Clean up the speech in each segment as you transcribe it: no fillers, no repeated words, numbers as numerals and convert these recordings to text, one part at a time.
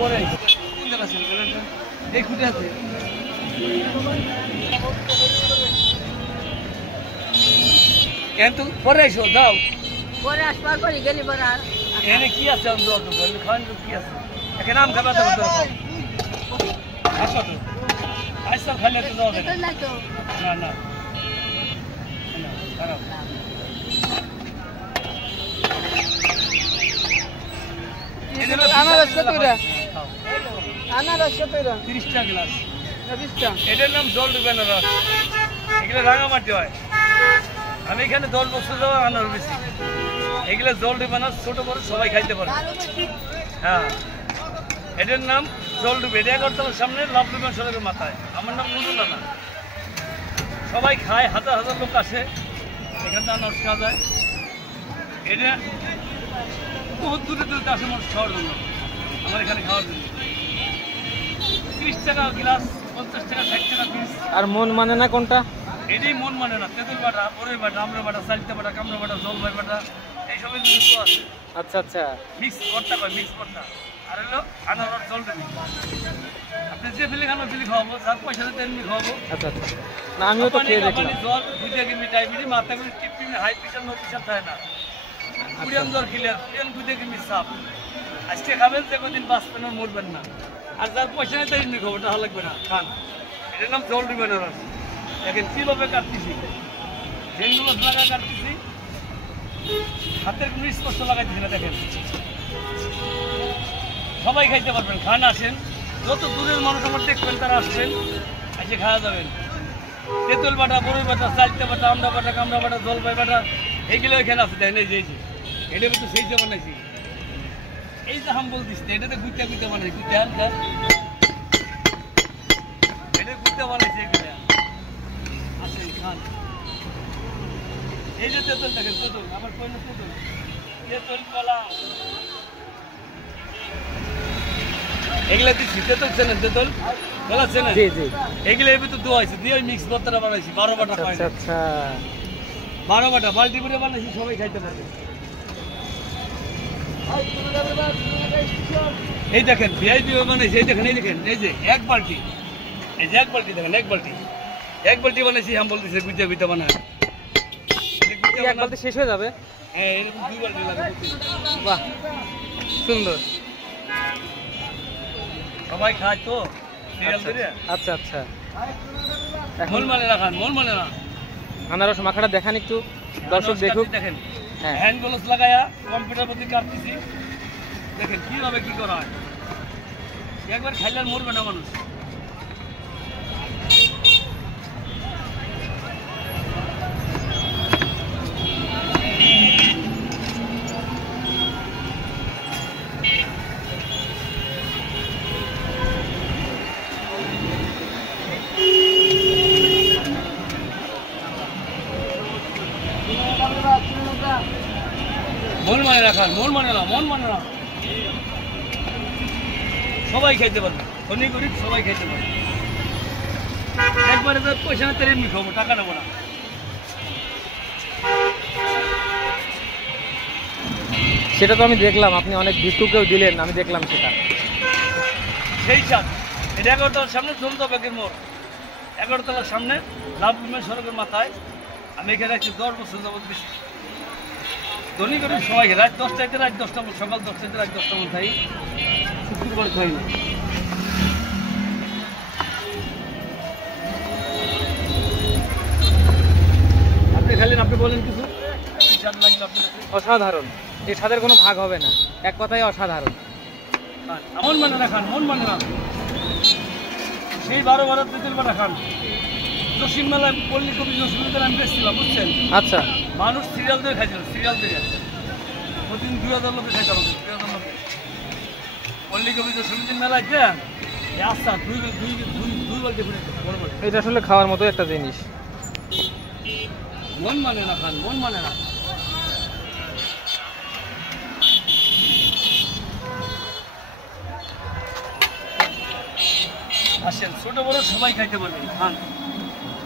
পরে কোন জায়গা ছিল এই খুঁটে আছে কিন্তু পরে এসো যাও পরে আসবার পরে গেলি পরে এখানে কি আছে খাওয়ান কি আছে এখানে আম খাবার আসো তো আইসা খাইলে তো যাও না না খারাপ আনারস কত করে আনারস কত করে 30 টাকা গ্লাস 20 টাকা এটার নাম জল ডুবে আনারস এগুলো রাঙামাটি হয় আমি এখানে 10 বছর যাওয়া আনারস বেশি এগুলো জল ডুবে আনারস ছোট বড় সবাই খাইতে পারে হ্যাঁ এটার নাম জল ডুবে এটা করতালের সামনে লাভ ডুবে সড়কের মাথায় আমার নাম নুরুল আনা সবাই খায় হাজার হাজার লোক আসে এখানে আনারস খাওয়া যায় এটা বহুত দূরে দূরে আসে মানুষ খাওয়ার জন্য আমার এখানে খাওয়ার জন্য 30 টাকা গ্লাস 50 টাকা 60 টাকা পিস আর মন মানে না কোনটা এটাই মন মানে না তেঁতুল বাটা বড়ই বাটা আমরা বাটা চালতা বাটা কামড়া বাটা জলপাই বাটা এইসবের কিছু আছে আচ্ছা আচ্ছা মিক্স করতে হয় মিক্স করতে আর হলো আনারস জল দেবে আপনি যে ফেলে খানো ফেলে খাওয়াবো যার পয়সা দিতে এমনি খাওয়াবো আচ্ছা আচ্ছা না আমিও তো খেয়ে দেখলাম জল দুইটা কিমি ডায়াবেটিস মাথা করে টিপটিপি হাই প্রেশার নো প্রেশার থাকে না কুড়িয়ান জ্বর ক্লিয়ার কুড়িয়ান দুইটা কিমি সাপ আজকে খাবেন যে কদিন বাঁচবেন আর মরবেন না আর যার পয়সা নেই তাই এমনি খাবো টাকা লাগবে না খান এটার নাম জল দিবেন আর দেখেন কীভাবে কাটতেছি যেগুলো লাগা কাটতেছি হাতের কোনো স্পর্শ লাগাইতেছি না দেখেন সবাই খাইতে পারবেন খান আসেন যত দূরের মানুষ আমার দেখবেন তারা আসবেন এসে খাওয়া যাবেন তেঁতুল বাটা বড়ই বাটা চালতে বাটা আমড়া বাটা কামড়া বাটা জলপাই বাটা এইগুলো এখানে আছে দেখেন এই যে এটা কিন্তু সেই যে বানাইছি এই যে হাম বলতিস এটাতে গুইতে গুইতে বানাইছি গুইতে হালকা এটা গুইতে বানাইছি এগুলো আসেন খান এই যে তেঁতুল দেখেন তেঁতুল আমার কইল তেঁতুল তেঁতুল কলা এগুলা দিচ্ছি তেঁতুল চেনেন তেঁতুল কলা চেনেন জি জি এগুলো এবার তো দোয়া হয়েছে দিয়ে মিক্স ভর্তাটা বানাইছি 12 বাটা আচ্ছা আচ্ছা 12 বাটা বালতি করে বানাইছি সবাই খাইতে পারবে এই দেখেন ভিআইপি বানাইছি এই দেখেন এই যে এক বালতি এই যে এক বালতি দেখেন এক বালতি বানাইছি আম বলতেছে গুইতে গুইতে বানায় এক বালতি শেষ হয়ে যাবে হ্যাঁ এরকম 2 বালতি লাগে বাহ সুন্দর সবাই খায় তো সিরিয়াল ধরে আচ্ছা আচ্ছা মন মানে না খান মন মানে না আনারস মাখাটা দেখান একটু দর্শক দেখুক দেখেন হ্যাঁ হ্যান্ড গ্লোভস লাগায়া কম্পিউটার প্রতি কাটতেছি দেখেন কিভাবে কি করা হয় একবার খাইলে আর মরবে না মানুষ মন মানে রাখান মন মানে না সবাই খাইতে পারবে ধনী গরিব সবাই খাইতে পারবে একবারে তো পয়সা না তেরে এমনি খাবো টাকা নেবো না সেটা তো আমি দেখলাম আপনি অনেক ভিক্ষুকেও দিলেন আমি দেখলাম সেটা সেই সাথ এটা 11তলার সামনে জলদা ব্যাগের মোড় 11তলার সামনে লাভ সড়কের মাথায় আমি এখানে আছি 10 বছর যাবত বেশি ধনী গরিব সবাই রাত 10টায় রাত 10টা সকাল 10টায় রাত 10টা মধ্যে খাই শুক্রবার খাই না আপনি খাইলেন আপনি বলেন কিছু স্বাদ লাগলো আপনার অসাধারণ এই স্বাদের কোনো ভাগ হবে না এক কথায় অসাধারণ মন মানে না খান মন মানে না সেই 12 তেঁতুল বাটা খান জসিম মেলায় পল্লী কবি জসিম মেলায় আমি বেশছিলাম বুঝছেন আচ্ছা মানুষ সিরিয়াল ধরে খাইছিল সিরিয়াল ধরে প্রতিদিন 2000 লোকে খাইতে হবে 2000 লোকে পল্লী কবি জসিম মেলায় যান আচ্ছা দুই বালতি করে বড় বড় এটা আসলে খাওয়ার মতো একটা জিনিস মন মানে না খান মন মানে না আসেন ছোট বড় সবাই খাইতে পারবেন খান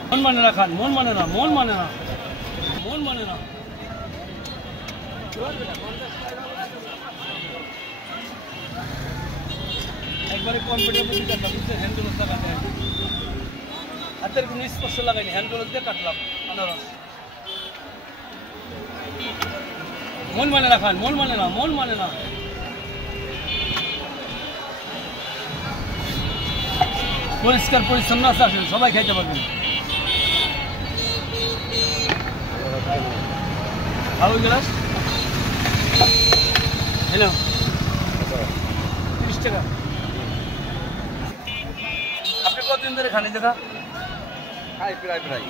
মন মানে না খান মন মানে না মন মানে না মন মানে না একবারে কম্পিউটার বুঝি কাটলাম, বুঝছে হ্যান্ডেল লাগাতে হাতের কোনো স্পর্শ লাগাইনি, হ্যান্ডেল দিয়ে কাটলাম আনারস। মন মানে না খান, মন মানে না, মন মানে না। পরিষ্কার পরিচ্ছন্ন আছে, আসেন সবাই খাইতে পারবেন। আর ওই গ্লাস হ্যালো 30 টাকা। আপনি কতদিন ধরে খান এই জায়গা? খাই প্রায় প্রায়।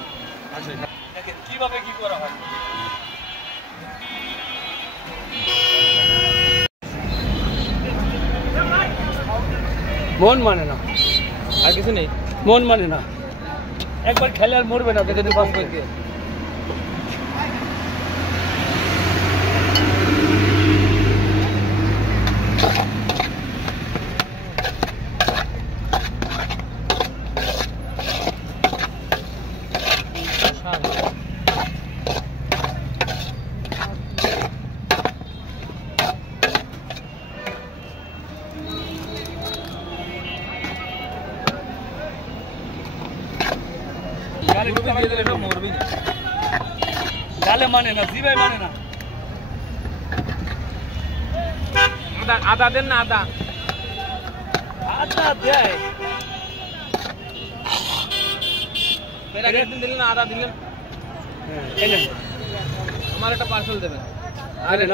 আচ্ছা দেখেন কিভাবে কি করা হয়। মন মানে না, আর কিছু নেই। মন মানে না, একবার খেলে আর মরবে না। দেখে কম করে দিয়ে গালে মানে না, জিভাই মানে না। আদা দেন না, আদা আদা দেয় দিলেন না, আদা দিলেন। এলেন আমার একটা পার্সেল দেবেন। আরে